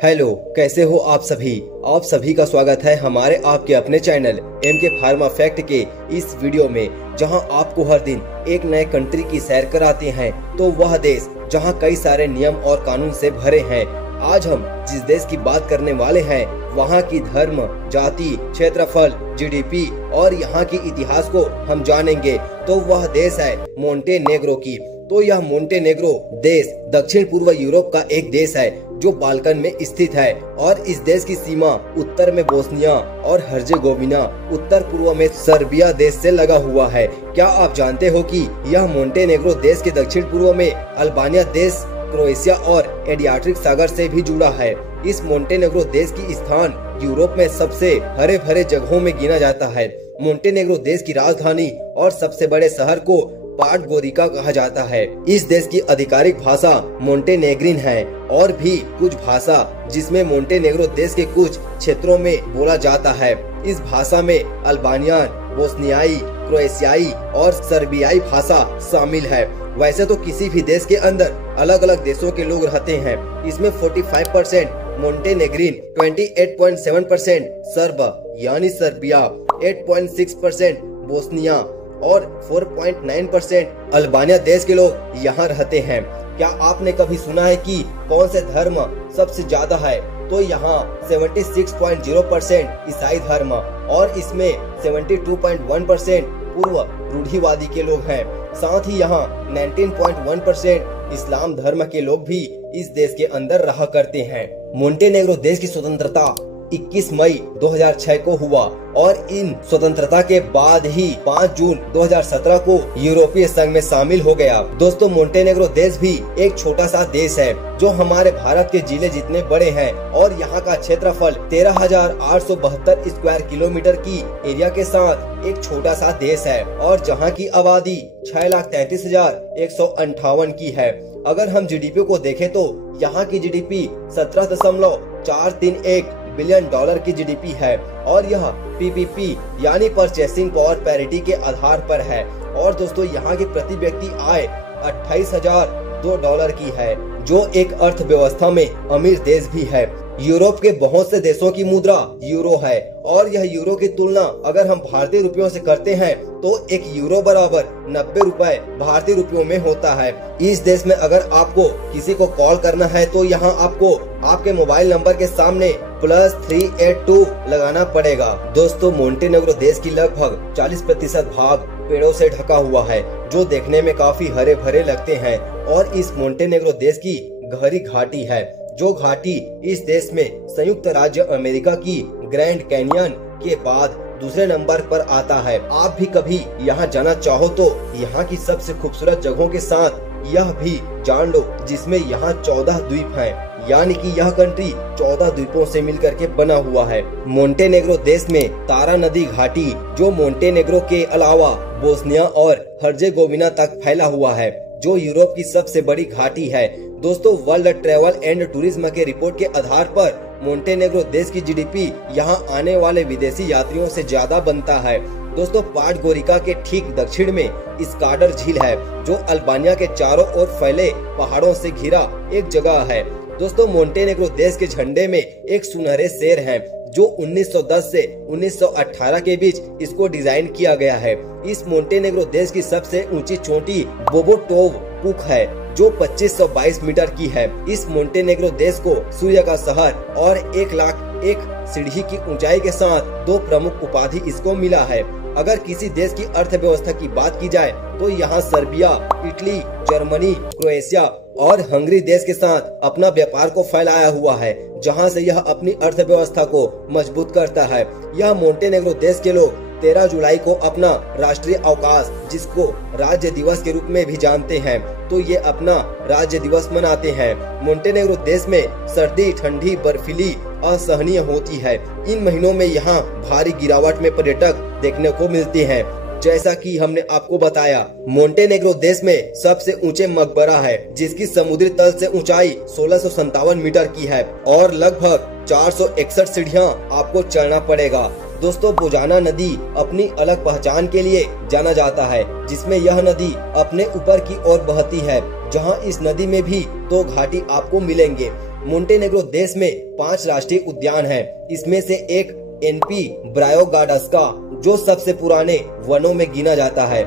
Hello, कैसे हो आप सभी। आप सभी का स्वागत है हमारे आपके अपने चैनल MK फार्मा फैक्ट के इस वीडियो में, जहां आपको हर दिन एक नए कंट्री की सैर कराते हैं। तो वह देश जहां कई सारे नियम और कानून से भरे हैं। आज हम जिस देश की बात करने वाले हैं, वहां की धर्म, जाति, क्षेत्रफल, GDP और यहां के इतिहास को हम जानेंगे। तो वह देश है मोंटेनेग्रो की। तो यह मोंटेनेग्रो देश दक्षिण पूर्व यूरोप का एक देश है जो बाल्कन में स्थित है, और इस देश की सीमा उत्तर में बोस्निया और हर्जेगोविना, उत्तर पूर्व में सर्बिया देश से लगा हुआ है। क्या आप जानते हो कि यह मोंटेनेग्रो देश के दक्षिण पूर्व में अल्बानिया देश, क्रोएशिया और एडियाट्रिक सागर से भी जुड़ा है। इस मोंटेनेग्रो देश की स्थान यूरोप में सबसे हरे भरे जगहों में गिना जाता है। मोंटेनेग्रो देश की राजधानी और सबसे बड़े शहर को पाडगोरिका कहा जाता है। इस देश की आधिकारिक भाषा मोंटेनेग्रिन है, और भी कुछ भाषा जिसमें मोंटेनेग्रो देश के कुछ क्षेत्रों में बोला जाता है। इस भाषा में अल्बानियान, बोस्नियाई, क्रोएशियाई और सर्बियाई भाषा शामिल है। वैसे तो किसी भी देश के अंदर अलग अलग देशों के लोग रहते हैं। इसमें 45% मोंटेनेग्रिन, 28.7% सर्ब यानी सर्बिया, 8.6% बोस्निया और 4.9% अल्बानिया देश के लोग यहाँ रहते हैं। क्या आपने कभी सुना है कि कौन से धर्म सबसे ज्यादा है? तो यहाँ 76.0% ईसाई धर्म, और इसमें 72.1% पूर्व रूढ़िवादी के लोग हैं। साथ ही यहाँ 19.1% इस्लाम धर्म के लोग भी इस देश के अंदर रहा करते हैं। मोंटेनेग्रो देश की स्वतंत्रता 21 मई 2006 को हुआ, और इन स्वतंत्रता के बाद ही 5 जून 2017 को यूरोपीय संघ में शामिल हो गया। दोस्तों, मोंटेनेग्रो देश भी एक छोटा सा देश है जो हमारे भारत के जिले जितने बड़े हैं, और यहाँ का क्षेत्रफल 13,872 स्क्वायर किलोमीटर की एरिया के साथ एक छोटा सा देश है, और जहाँ की आबादी 6,33,158 की है। अगर हम GDP को देखें तो यहाँ की GDP 17.431 बिलियन डॉलर की GDP है, और यह PPP यानी परचेसिंग पावर पैरिटी के आधार पर है। और दोस्तों, यहाँ की प्रति व्यक्ति आय 28,002 डॉलर की है, जो एक अर्थव्यवस्था में अमीर देश भी है। यूरोप के बहुत से देशों की मुद्रा यूरो है, और यह यूरो की तुलना अगर हम भारतीय रुपयों से करते हैं तो एक यूरो बराबर 90 रुपए भारतीय रुपयों में होता है। इस देश में अगर आपको किसी को कॉल करना है तो यहाँ आपको आपके मोबाइल नंबर के सामने +382 लगाना पड़ेगा। दोस्तों, मोंटेनेग्रो देश की लगभग 40% भाग पेड़ों से ढका हुआ है, जो देखने में काफी हरे भरे लगते हैं। और इस मोंटेनेग्रो देश की गहरी घाटी है, जो घाटी इस देश में संयुक्त राज्य अमेरिका की ग्रैंड कैनियन के बाद दूसरे नंबर पर आता है। आप भी कभी यहाँ जाना चाहो तो यहाँ की सबसे खूबसूरत जगहों के साथ यह भी जान लो, जिसमें यहाँ 14 द्वीप हैं, यानी कि यह कंट्री 14 द्वीपों से मिलकर के बना हुआ है। मोंटेनेग्रो देश में तारा नदी घाटी, जो मोंटेनेग्रो के अलावा बोस्निया और हर्जेगोविना तक फैला हुआ है, जो यूरोप की सबसे बड़ी घाटी है। दोस्तों, वर्ल्ड ट्रैवल एंड टूरिज्म के रिपोर्ट के आधार पर मोंटेनेग्रो देश की GDP यहाँ आने वाले विदेशी यात्रियों से ज्यादा बनता है। दोस्तों, पाडगोरिका के ठीक दक्षिण में स्काडर झील है, जो अल्बानिया के चारों ओर फैले पहाड़ों से घिरा एक जगह है। दोस्तों, मोंटेनेग्रो देश के झंडे में एक सुनहरे शेर है, जो 1910 से 1918 के बीच इसको डिजाइन किया गया है। इस मोंटेनेग्रो देश की सबसे ऊंची चोटी बोबोटोव पुक है, जो 2522 मीटर की है। इस मोंटेनेग्रो देश को सूर्य का शहर और 1,01,000 सीढ़ी की ऊंचाई के साथ 2 प्रमुख उपाधि इसको मिला है। अगर किसी देश की अर्थव्यवस्था की बात की जाए तो यहाँ सर्बिया, इटली, जर्मनी, क्रोएशिया और हंगरी देश के साथ अपना व्यापार को फैलाया हुआ है, जहाँ से यह अपनी अर्थव्यवस्था को मजबूत करता है। यह मोंटेनेग्रो देश के लोग 13 जुलाई को अपना राष्ट्रीय अवकाश, जिसको राज्य दिवस के रूप में भी जानते हैं, तो ये अपना राज्य दिवस मनाते हैं। मोंटेनेग्रो देश में सर्दी, ठंडी, बर्फीली असहनीय होती है। इन महीनों में यहाँ भारी गिरावट में पर्यटक देखने को मिलते हैं। जैसा कि हमने आपको बताया, मोंटेनेग्रो देश में सबसे ऊंचे मकबरा है, जिसकी समुद्री तल से ऊंचाई 1657 मीटर की है, और लगभग 461 सीढ़ियां आपको चढ़ना पड़ेगा। दोस्तों, बोजाना नदी अपनी अलग पहचान के लिए जाना जाता है, जिसमें यह नदी अपने ऊपर की ओर बहती है, जहां इस नदी में भी 2 घाटी आपको मिलेंगे। मोंटेनेग्रो देश में 5 राष्ट्रीय उद्यान हैं। इसमें से एक एनपी ब्रायोगाडास्का जो सबसे पुराने वनों में गिना जाता है।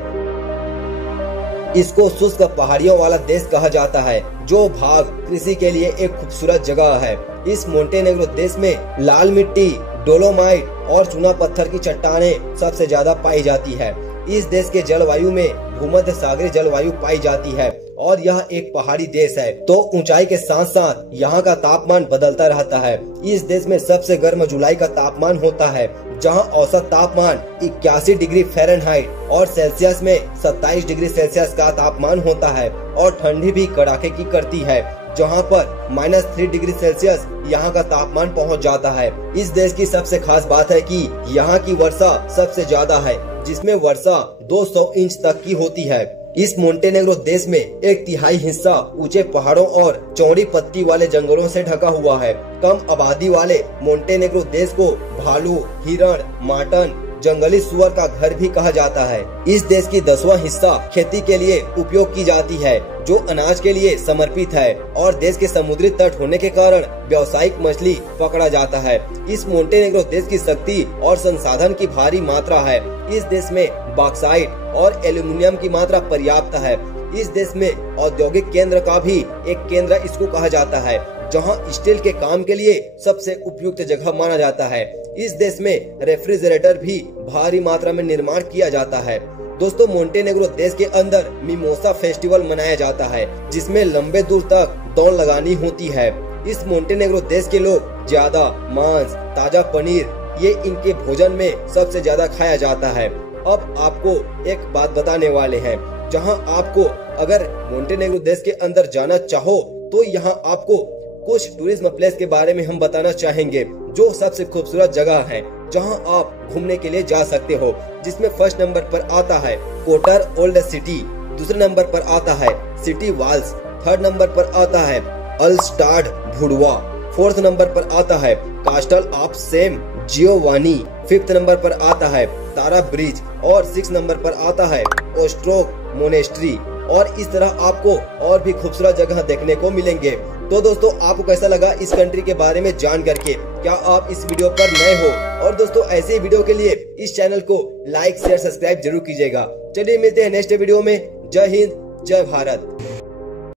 इसको शुष्क पहाड़ियों वाला देश कहा जाता है, जो भाग कृषि के लिए एक खूबसूरत जगह है। इस मोंटेनेग्रो देश में लाल मिट्टी, डोलोमाइट और चूना पत्थर की चट्टानें सबसे ज्यादा पाई जाती है। इस देश के जलवायु में भूमध्य सागरीय जलवायु पाई जाती है और यह एक पहाड़ी देश है, तो ऊंचाई के साथ साथ यहाँ का तापमान बदलता रहता है। इस देश में सबसे गर्म जुलाई का तापमान होता है, जहाँ औसत तापमान 81 डिग्री फ़ारेनहाइट और सेल्सियस में 27 डिग्री सेल्सियस का तापमान होता है और ठंडी भी कड़ाके की करती है, जहाँ पर -3 डिग्री सेल्सियस यहाँ का तापमान पहुँच जाता है। इस देश की सबसे खास बात है कि यहाँ की वर्षा सबसे ज्यादा है, जिसमें वर्षा 200 इंच तक की होती है। इस मोंटेनेग्रो देश में 1/3 हिस्सा ऊंचे पहाड़ों और चौड़ी पत्ती वाले जंगलों से ढका हुआ है। कम आबादी वाले मोंटेनेग्रो देश को भालू, हिरण, माटन, जंगली सुअर का घर भी कहा जाता है। इस देश की 10वां हिस्सा खेती के लिए उपयोग की जाती है, जो अनाज के लिए समर्पित है और देश के समुद्री तट होने के कारण व्यावसायिक मछली पकड़ा जाता है। इस मोंटेनेग्रो देश की शक्ति और संसाधन की भारी मात्रा है। इस देश में बॉक्साइट और एल्यूमिनियम की मात्रा पर्याप्त है। इस देश में औद्योगिक केंद्र का भी एक केंद्र इसको कहा जाता है, जहां स्टील के काम के लिए सबसे उपयुक्त जगह माना जाता है। इस देश में रेफ्रिजरेटर भी भारी मात्रा में निर्माण किया जाता है। दोस्तों, मोंटेनेग्रो देश के अंदर मिमोसा फेस्टिवल मनाया जाता है, जिसमें लंबे दूर तक दौड़ लगानी होती है। इस मोंटेनेग्रो देश के लोग ज्यादा मांस, ताजा पनीर, ये इनके भोजन में सबसे ज्यादा खाया जाता है। अब आपको एक बात बताने वाले हैं, जहां आपको अगर मोंटेनेग्रो देश के अंदर जाना चाहो तो यहाँ आपको कुछ टूरिज्म प्लेस के बारे में हम बताना चाहेंगे, जो सबसे खूबसूरत जगह है जहां आप घूमने के लिए जा सकते हो। जिसमें फर्स्ट नंबर पर आता है कोटर ओल्ड सिटी, दूसरे नंबर पर आता है सिटी वॉल्स, थर्ड नंबर पर आता है अल्स्टाड भुडवा, फोर्थ नंबर पर आता है कास्टल of same Giovanni, fifth number पर आता है तारा ब्रिज और 6 नंबर पर आता है ओस्ट्रोक मोनेस्ट्री। और इस तरह आपको और भी खूबसूरत जगह देखने को मिलेंगे। तो दोस्तों, आपको कैसा लगा इस कंट्री के बारे में जान करके? क्या आप इस वीडियो पर नए हो? और दोस्तों, ऐसे वीडियो के लिए इस चैनल को लाइक, शेयर, सब्सक्राइब जरूर कीजिएगा। चलिए मिलते हैं नेक्स्ट वीडियो में। जय हिंद, जय भारत।